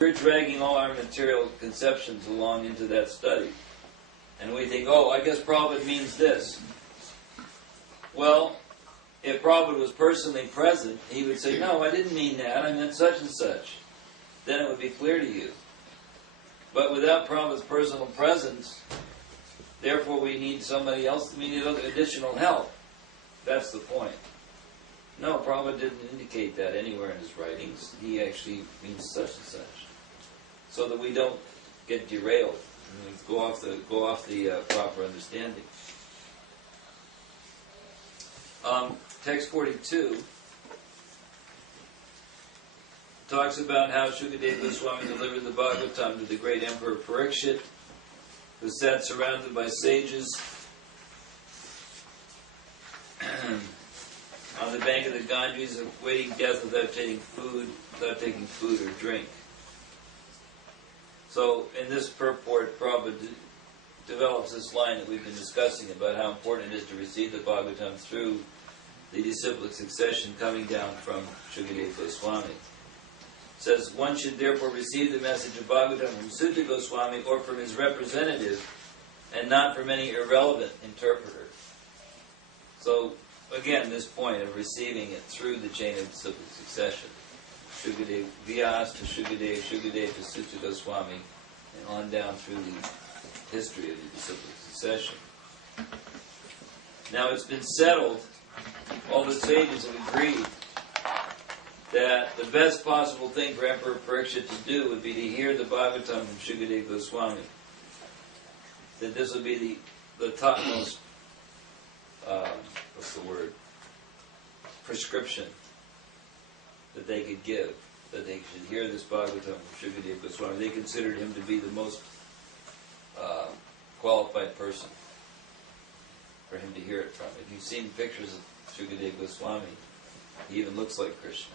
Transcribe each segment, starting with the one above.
We're dragging all our material conceptions along into that study. And we think, oh, I guess Prabhupada means this. Well, if Prabhupada was personally present, he would say, no, I didn't mean that, I meant such and such. Then it would be clear to you. But without Prabhupada's personal presence, therefore we need somebody else, we need additional help. That's the point. No, Prabhupada didn't indicate that anywhere in his writings. He actually means such and such. So that we don't get derailed and go off the proper understanding. Text 42 talks about how Shukadeva Goswami delivered the Bhagavatam to the great Emperor Parikshit, who sat surrounded by sages on the bank of the Ganges, awaiting death without taking food or drink. So, in this purport, Prabhupada develops this line that we've been discussing about how important it is to receive the Bhagavatam through the disciplic succession coming down from Shukadeva Goswami. It says, one should therefore receive the message of Bhagavatam from Sutta Goswami or from his representative, and not from any irrelevant interpreter. So, again, this point of receiving it through the chain of disciplic succession. Shukadeva Vyas to Shukadeva, Shukadeva to Sutta Goswami, and on down through the history of the disciplic succession. Now it's been settled, all the sages have agreed, that the best possible thing for Emperor Parikshit to do would be to hear the Bhagavatam from Shukadeva Goswami. That this would be the topmost, prescription that they could give, that they should hear this Bhagavatam from Shukadeva Goswami. They considered him to be the most qualified person for him to hear it from. If you've seen pictures of Shukadeva Goswami, he even looks like Krishna.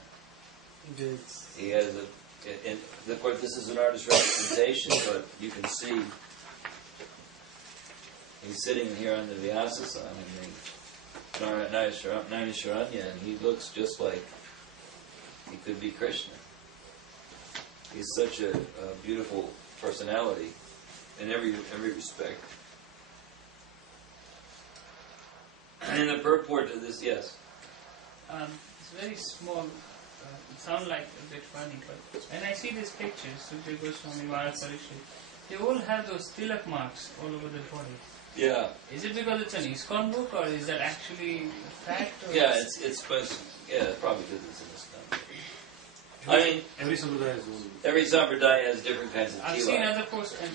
He has of course this is an artist's representation, but you can see he's sitting here on the Vyasasana in the Naisharanya, and he looks just like he could be Krishna. He's such a beautiful personality in every respect. And in the purport to this, yes? It's very small. It sounds like a bit funny, but when I see these pictures, Sutta Goswami, Parikshit, they all have those tilak marks all over their body. Yeah. Is it because it's an ISKCON book, or is that actually a fact? Yeah, it's supposed to, yeah, probably because it's in ISKCON. I mean, every sampradaya has one. Every sampradaya has different kinds of tilak. I've seen other posts and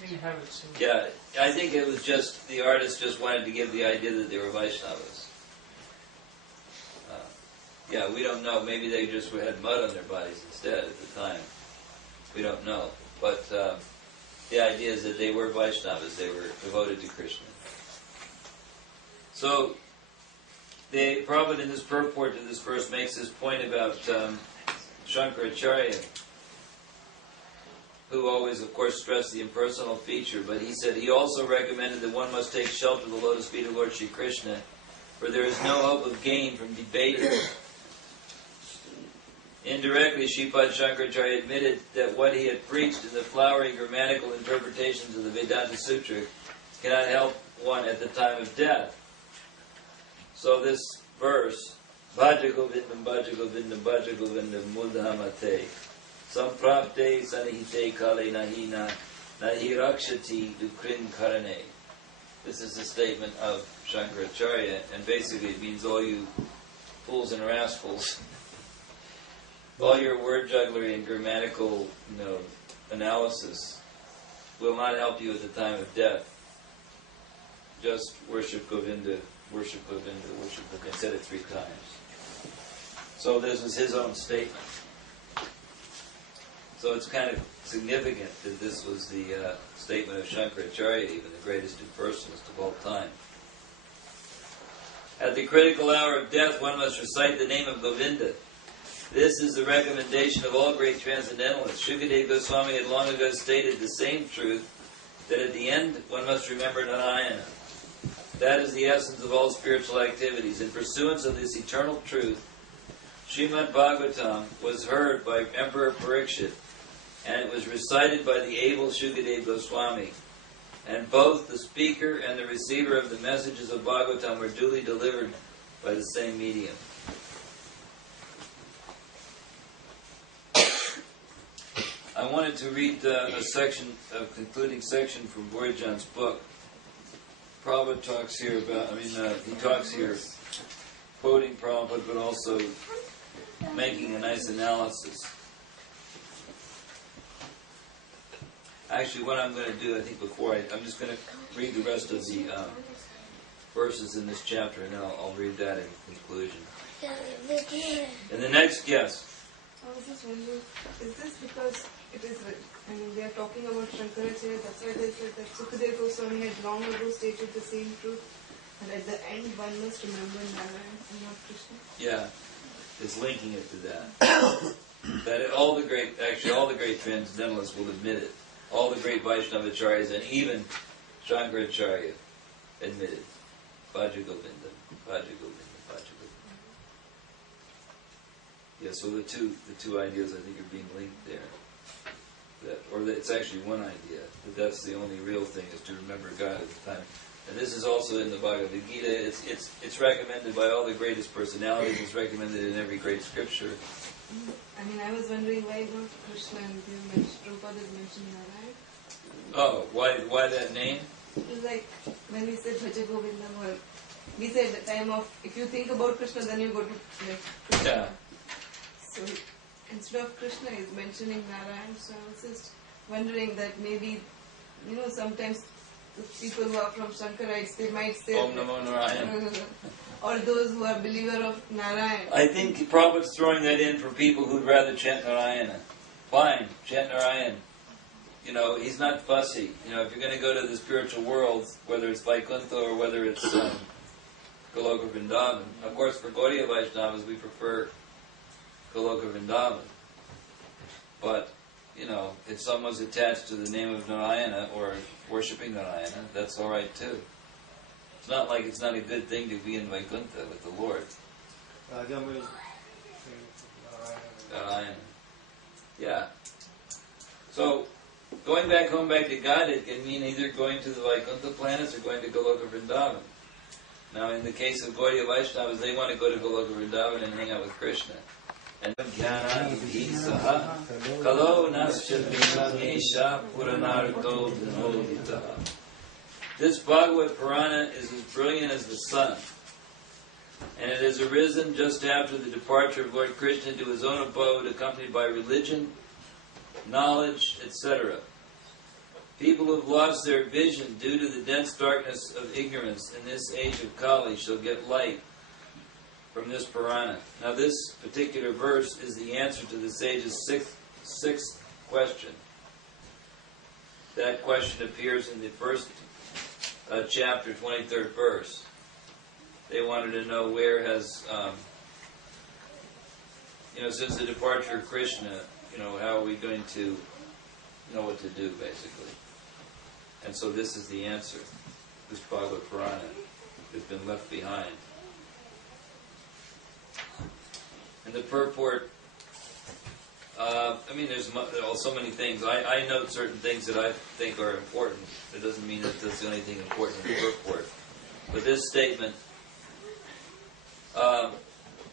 they didn't have it. So. Yeah, I think it was just, the artist just wanted to give the idea that they were Vaishnavas. Yeah, we don't know. Maybe they just had mud on their bodies instead at the time. We don't know. But the idea is that they were Vaishnavas. They were devoted to Krishna. So, Prabhupada in this purport to this verse makes this point about Shankaracharya, who always, of course, stressed the impersonal feature, but he said he also recommended that one must take shelter of the lotus feet of Lord Shri Krishna, for there is no hope of gain from debating. Indirectly, Sripad Shankaracharya admitted that what he had preached in the flowery grammatical interpretations of the Vedanta Sutra cannot help one at the time of death. So this verse, Bhaja Govindam, Bhaja Govindam, Bhaja Govindam, Mudhamate, Samprapte Sanihite Kale Nahina, Nahi Rakshati Dukrin Karane. This is a statement of Shankaracharya, and basically it means all you fools and rascals, all your word jugglery and grammatical, analysis will not help you at the time of death. Just worship Govinda, worship Govinda, worship Govinda. He said it 3 times. So this was his own statement. So it's kind of significant that this was the statement of Shankaracharya, even the greatest impersonalist of all time. At the critical hour of death, one must recite the name of Govinda. This is the recommendation of all great transcendentalists. Shukadeva Goswami had long ago stated the same truth, that at the end one must remember Narayana. That is the essence of all spiritual activities. In pursuance of this eternal truth, Srimad Bhagavatam was heard by Emperor Parikshit, and it was recited by the able Shukadev Goswami. And both the speaker and the receiver of the messages of Bhagavatam were duly delivered by the same medium. I wanted to read a concluding section from Boyajan's book. Prabhupada talks here about, he talks here quoting Prabhupada, but also making a nice analysis. Actually, what I'm going to do, I think I'm just going to read the rest of the verses in this chapter, and then I'll read that in conclusion. And the next guest. I was just wondering, is this because it is, they are talking about Shankaracharya, that's why they said that Sukadeva Goswami had long ago stated the same truth, and at the end one must remember Narayan and not Krishna? Yeah, it's linking it to that. That all the great transcendentalists will admit it. All the great Vaishnavacharyas and even Shankaracharya admitted. Bhajagovinda, Bhajagovinda, Bhajagovinda. Yeah, so the two ideas I think are being linked there. It's actually one idea, that's the only real thing, is to remember God at the time. And this is also in the Bhagavad Gita. It's recommended by all the greatest personalities. It's recommended in every great scripture. I was wondering why not Krishna and Prabhupada is mentioned Narayan. Oh, why that name? It was like when we said Bhaja Govindam, or we said at the time of, if you think about Krishna, then you go to Krishna. Yeah. So instead of Krishna, he's mentioning Narayan. So I was just wondering that maybe, sometimes the people who are from Shankarites, they might say Om Namo Narayan. Or those who are believer of Narayan. I think Prabhupada's throwing that in for people who'd rather chant Narayana. Fine, chant Narayan. He's not fussy. If you're going to go to the spiritual world, whether it's Vaikuntha or whether it's Goloka Vrindavan. Of course, for Gaudiya Vaishnavas, we prefer Goloka Vrindavan. But, if someone's attached to the name of Narayana or worshipping Narayana, that's all right too. It's not like it's not a good thing to be in Vaikuntha with the Lord. Narayana. Yeah. So, going back home, back to God, it can mean either going to the Vaikuntha planets or going to Goloka Vrindavan. Now, in the case of Gaudiya Vaishnavas, they want to go to Goloka Vrindavan and hang out with Krishna. And this Bhagavad Purana is as brilliant as the sun, and it has arisen just after the departure of Lord Krishna to his own abode, accompanied by religion, knowledge, etc. People who have lost their vision due to the dense darkness of ignorance in this age of Kali shall get light from this Purana. Now this particular verse is the answer to the sage's sixth question. That question appears in the first chapter, 23rd verse. They wanted to know where has, since the departure of Krishna, how are we going to know what to do, basically. And so this is the answer. This Bhagavad Purana has been left behind. And the purport, there's so many things. I note certain things that I think are important. It doesn't mean that that's the only thing important in the purport. But this statement,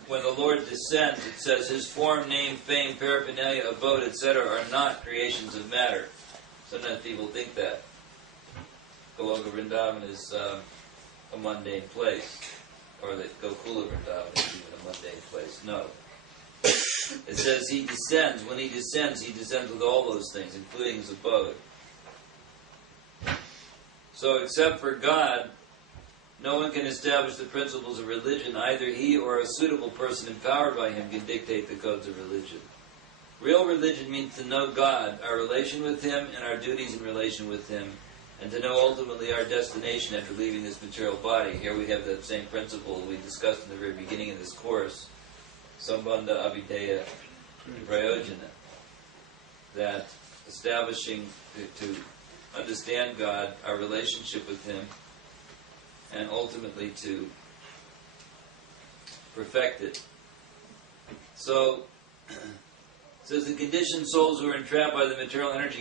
when the Lord descends, it says, His form, name, fame, paraphernalia, abode, etc. are not creations of matter. Sometimes people think that. Goloka Vrindavan is a mundane place. Or that Gokula Vrindavan is even a mundane place. No. It says He descends. When He descends with all those things, including His abode. So except for God, no one can establish the principles of religion. Either he or a suitable person empowered by him can dictate the codes of religion. Real religion means to know God, our relation with Him, and our duties in relation with Him, and to know ultimately our destination after leaving this material body. Here we have that same principle we discussed in the very beginning of this course, Sambandha Abhideya Prayojana, that establishing to understand God, our relationship with Him, and ultimately to perfect it. So says the conditioned souls who are entrapped by the material energy